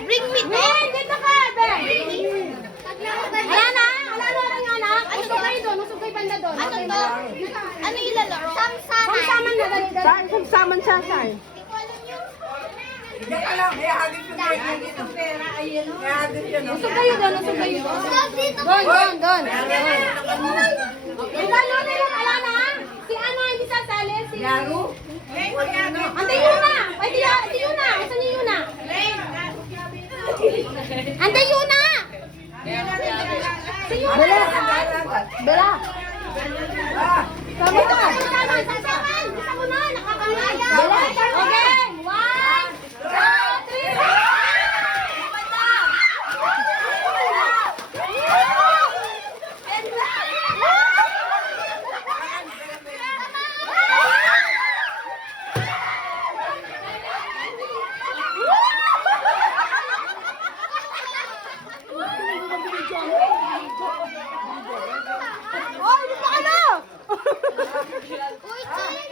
Bring me to. Dito ka, Ben. Wala na, walang anak. Usog kayo doon, usog kayo banda doon. Ano to? Ano yung lalaro? Samsaman. Samsaman na, dali. Samsaman siya, Sai. Diyan ka lang, ihagis yung pera. Ihagis yun. Usog kayo doon, usog kayo doon. Doon. Yung lalo na yung wala na. Si ano, hindi sasali. Si... Yaro? Ante Yuna! Ante Yuna! Saan niyo Yuna? Ante Yuna! Si Yuna! Bela! Sabi ka! Sasaman! Gusto ko na! Nakakamaya! Okay! 1, 2, 3! Oh, hindi pa ano? Uy, Chick!